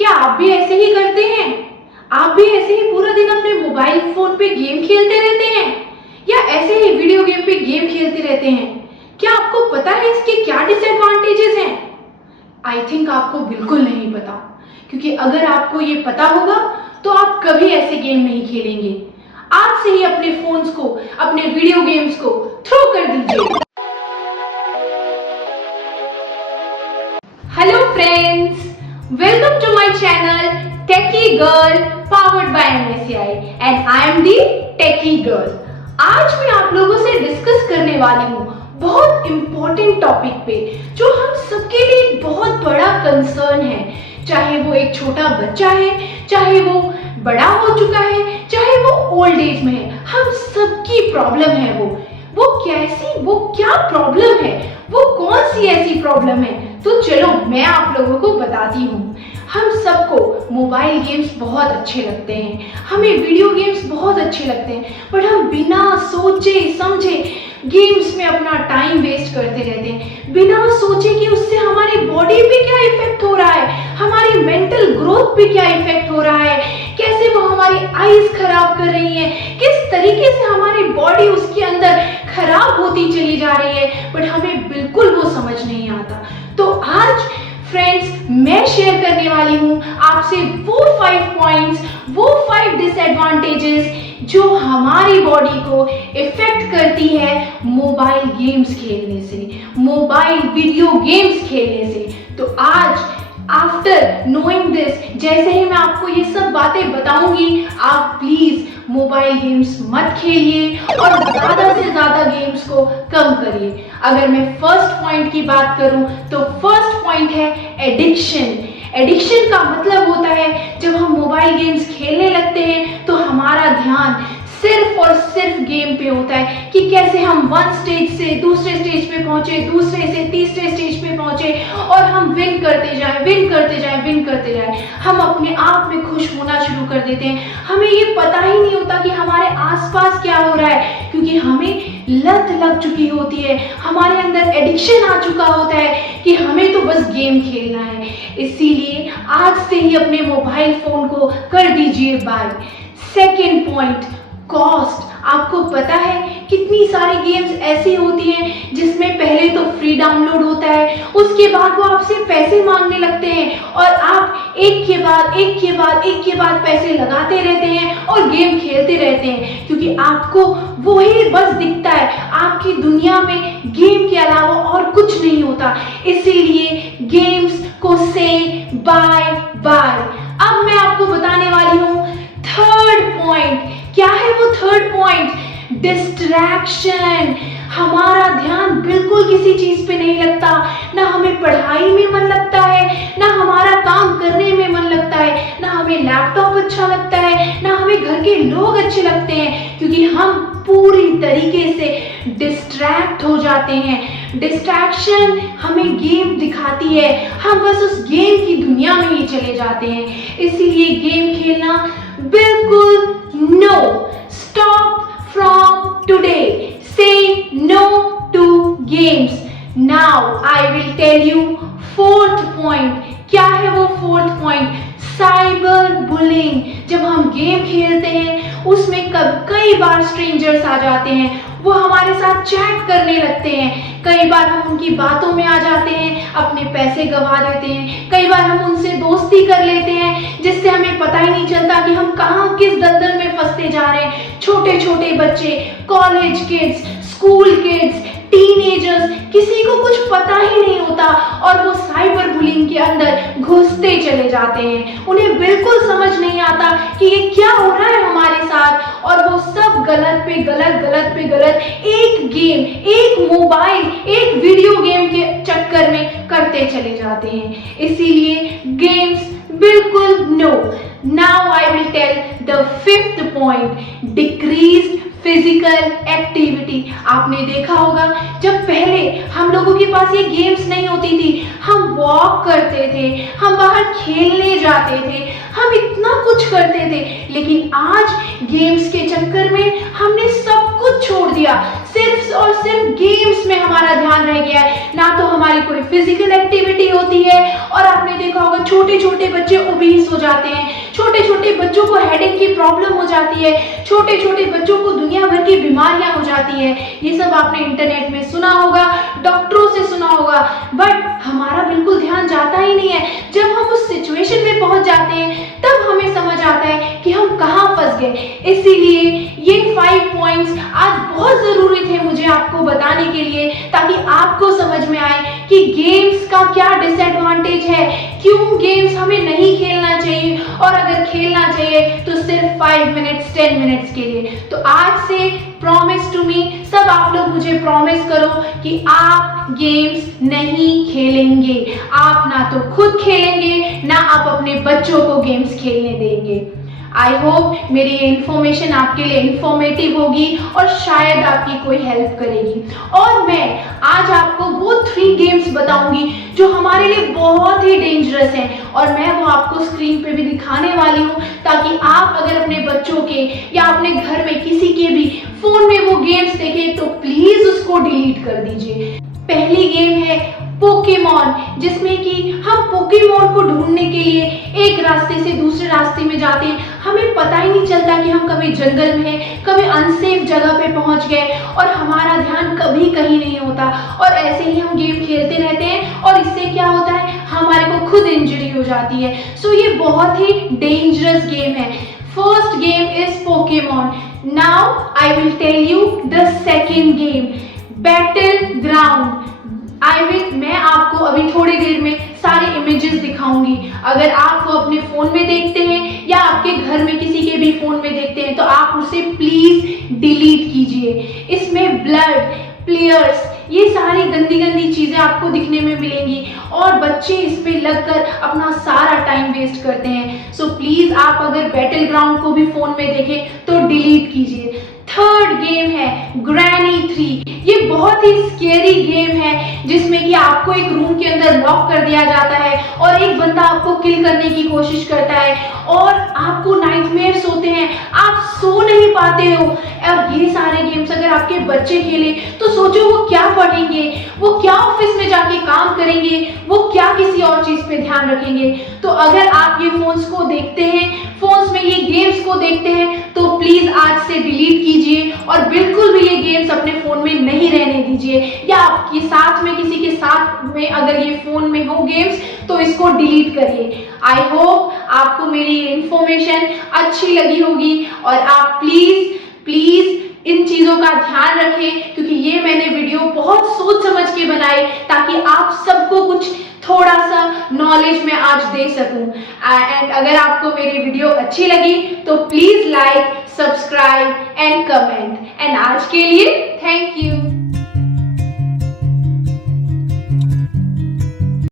क्या आप भी ऐसे ही करते हैं? आप भी ऐसे ही पूरा दिन अपने मोबाइल फोन पे गेम खेलते रहते हैं या ऐसे ही वीडियो गेम पे गेम खेलते रहते हैं? क्या आपको पता है इसके क्या डिसएडवांटेजेस हैं? आई थिंक आपको बिल्कुल नहीं पता, क्योंकि अगर आपको ये पता होगा तो आप कभी ऐसे गेम नहीं खेलेंगे। आज से ही अपने फोन्स को, अपने वीडियो गेम्स को थ्रो कर दीजिए। Hello friends, welcome to my channel techie girl powered by MSCI and I am the techie girl. आज मैं आप लोगों से डिस्कस करने वाली हूँ बहुत इंपॉर्टेंट टॉपिक पे, जो हम सबके लिए बहुत बड़ा कंसर्न है। चाहे वो एक छोटा बच्चा है, चाहे वो बड़ा हो चुका है, चाहे वो ओल्ड एज में है, हम सबकी प्रॉब्लम है वो कैसी, वो क्या प्रॉब्लम है, वो कौन सी ऐसी प्रॉब्लम है? तो चलो मैं आप लोगों को बताती हूँ। हम सबको मोबाइल गेम्स बहुत अच्छे लगते हैं, हमें वीडियो गेम्स बहुत अच्छे लगते हैं, बट हम बिना सोचे समझे गेम्स में अपना टाइम वेस्ट करते रहते हैं, बिना सोचे कि उससे हमारी बॉडी पे क्या इफेक्ट हो रहा है, हमारी मेंटल ग्रोथ पे क्या इफेक्ट हो रहा है, कैसे वो हमारी आईज खराब कर रही है, किस तरीके से हमारी बॉडी उसके अंदर खराब होती चली जा रही है, बट हमें बिल्कुल वो समझ नहीं आता। तो आज फ्रेंड्स मैं शेयर करने वाली हूँ आपसे वो 5 पॉइंट्स, वो 5 डिसएडवांटेजेस जो हमारी बॉडी को इफेक्ट करती है मोबाइल गेम्स खेलने से, मोबाइल वीडियो गेम्स खेलने से। तो आज आफ्टर नोइंग दिस, जैसे ही मैं आपको ये सब बातें बताऊंगी, आप प्लीज मोबाइल गेम्स मत खेलिए और ज्यादा से ज्यादा गेम्स को कम करिए। अगर मैं फर्स्ट पॉइंट की बात करूं तो फर्स्ट पॉइंट है एडिक्शन। एडिक्शन का मतलब होता है जब हम मोबाइल गेम्स खेलने लगते हैं तो हमारा ध्यान सिर्फ और सिर्फ गेम पे होता है कि कैसे हम वन स्टेज से दूसरे स्टेज पे पहुंचे, दूसरे से तीसरे स्टेज पे पहुंचे और हम विन करते जाएं, विन करते जाएं, विन करते जाएं। हम अपने आप में खुश होना शुरू कर देते हैं, हमें ये पता ही नहीं होता कि हमारे आसपास क्या हो रहा है, क्योंकि हमें लत लग चुकी होती है, हमारे अंदर एडिक्शन आ चुका होता है कि हमें तो बस गेम खेलना है। इसीलिए आज से ही अपने मोबाइल फोन को कर दीजिए बाय। Second point, cost. आपको पता है कितनी सारी गेम्स ऐसी होती हैं जिसमें पहले तो फ्री डाउनलोड होता है, उसके बाद वो आपसे पैसे मांगने लगते हैं और आप एक के बाद पैसे लगाते रहते हैं और गेम खेलते रहते हैं, क्योंकि आपको वही बस दिखता है, आपकी दुनिया में गेम के अलावा और कुछ नहीं होता। इसीलिए गेम्स को से बाय बाय। अब मैं आपको बताने वाली हूँ थर्ड पॉइंट। क्या है वो थर्ड पॉइंट? डिस्ट्रैक्शन। हमारा ध्यान बिल्कुल किसी चीज पे नहीं लगता, ना हमें पढ़ाई में मन लगता है, ना हमारा काम करने में मन लगता है, ना हमें लैपटॉप अच्छा लगता है, ना हमें घर के लोग अच्छे लगते हैं, क्योंकि हम पूरी तरीके से डिस्ट्रैक्ट हो जाते हैं। डिस्ट्रैक्शन हमें गेम दिखाती है, हम बस उस गेम की दुनिया में ही चले जाते हैं। इसीलिए गेम खेलना बिल्कुल नो। स्टॉप फ्रॉम टुडे, से no to games. Now I will tell you fourth point. क्या है वो फोर्थ पॉइंट? Cyber bullying. जब हम गेम खेलते हैं उसमें कई बार स्ट्रेंजर्स आ जाते हैं, वो हमारे साथ चैट करने लगते हैं, कई बार हम उनकी बातों में आ जाते हैं, अपने पैसे गंवा देते हैं, कई बार हम उनसे दोस्ती कर लेते हैं जिससे हमें पता ही नहीं चलता कि हम कहाँ किस दलदल में फंसते जा रहे हैं। छोटे छोटे बच्चे, college kids, school kids, teenagers, किसी को कुछ पता ही नहीं होता और वो साइबर बुलिंग के अंदर घुसते चले जाते हैं। उन्हें बिल्कुल समझ नहीं आता कि ये क्या हो रहा है हमारे साथ, और वो सब गलत पे गलत, गलत पे गलत, एक गेम, एक मोबाइल, एक वीडियो गेम के चक्कर में करते चले जाते हैं। इसीलिए गेम्स बिल्कुल no. Now I will tell the fifth point, decreased physical activity. आपने देखा होगा जब पहले हम लोगों के पास ये गेम्स नहीं होती थी, हम वॉक करते थे, हम बाहर खेलने जाते थे, हम इतना कुछ करते थे, लेकिन आज गेम्स के चक्कर में हमने सब कुछ छोड़ दिया। सिर्फ और सिर्फ गेम्स में हमारा ध्यान रह गया है, ना तो हमारी हमारी कोई फिजिकल एक्टिविटी होती है। और आपने देखा होगा छोटे छोटे बच्चे ओबीस हो जाते हैं, छोटे छोटे बच्चों को हेडेक की प्रॉब्लम हो जाती है, छोटे छोटे बच्चों को दुनिया भर की बीमारियां हो जाती है। ये सब आपने इंटरनेट में सुना होगा, डॉक्टरों से सुना होगा, बट हमारा बिल्कुल ध्यान जाता ही नहीं है। जब हम उस सिचुएशन में पहुंच जाते हैं तब हमें समझ आता है कि हम कहां फंस गए। इसीलिए ये 5 पॉइंट्स आज बहुत जरूरी थे मुझे आपको बताने के लिए, ताकि आपको समझ में आए कि गेम्स का क्या डिसएडवांटेज है, क्यों गेम्स हमें नहीं खेलना चाहिए, और अगर खेलना चाहिए तो सिर्फ 5 मिनट्स 10 मिनट्स के लिए। तो आज से प्रॉमिस टू मी, सब आप लोग मुझे प्रॉमिस करो कि आप गेम्स नहीं खेलेंगे। आप ना तो खुद खेलेंगे, ना आप अपने बच्चों को गेम्स खेलने देंगे। आई होप मेरी ये इन्फॉर्मेशन आपके लिए इंफॉर्मेटिव होगी और शायद आपकी कोई हेल्प करेगी। और मैं आज आपको वो 3 गेम्स बताऊंगी जो हमारे लिए बहुत ही डेंजरस हैं, और मैं वो आपको स्क्रीन पे भी दिखाने वाली हूँ, ताकि आप अगर अपने बच्चों के या अपने घर में किसी के भी फोन में वो गेम्स देखें तो प्लीज उसको डिलीट कर दीजिए। पहली गेम है पोकेमॉन, जिसमें कि हम पोकेमॉन को ढूंढने के लिए एक रास्ते से दूसरे रास्ते में जाते हैं। हमें पता ही नहीं चलता कि हम कभी जंगल में हैं, कभी अनसेफ जगह पे पहुंच गए, और हमारा ध्यान कभी कहीं नहीं होता, और ऐसे ही हम गेम खेलते रहते हैं, और इससे क्या होता है, हमारे को खुद इंजरी हो जाती है। सो ये बहुत ही डेंजरस गेम है। First game is Pokemon. Now I will tell you the second game, battle ground. मैं आपको अभी थोड़ी देर में सारे इमेजेस दिखाऊंगी। अगर आप वो अपने फोन में देखते हैं या आपके घर में किसी के भी फोन में देखते हैं तो आप उसे प्लीज डिलीट कीजिए। इसमें ब्लड, प्लेयर्स, ये सारी गंदी गंदी चीजें आपको दिखने में मिलेंगी, और बच्चे इस पे लगकर अपना सारा टाइम वेस्ट करते हैं। सो प्लीज आप अगर बैटल ग्राउंड को भी फोन में देखें तो डिलीट कीजिए। थर्ड गेम है ग्रैनी 3। ये बहुत ही स्केरी गेम है, जिसमें कि आपको एक रूम के अंदर लॉक कर दिया जाता है और एक बंदा आपको किल करने की कोशिश करता है, और आपको नाइटमेयर्स होते हैं, आप सो नहीं पाते हो। और ये सारे गेम्स अगर आपके बच्चे खेले तो सोचो वो क्या पढ़ेंगे, वो क्या ऑफिस में जाके काम करेंगे, वो क्या किसी और चीज पे ध्यान रखेंगे। तो अगर आप ये फोन्स को देखते हैं, फोन्स में ये गेम्स को देखते हैं, तो प्लीज आज से डिलीट कीजिए, और बिल्कुल भी ये गेम्स अपने फोन में नहीं रहने दीजिए, या आपके साथ में किसी के साथ में अगर ये फोन में हो गेम्स तो इसको डिलीट करिए। आई होप आपको मेरी इंफॉर्मेशन अच्छी लगी होगी, और आप प्लीज इन चीजों का ध्यान रखें, क्योंकि ये मैंने वीडियो बहुत सोच समझ के बनाई, ताकि आप सबको कुछ थोड़ा सा नॉलेज मैं आज दे सकूं। एंड अगर आपको मेरी वीडियो अच्छी लगी तो please like, subscribe and comment. And आज के लिए थैंक यू।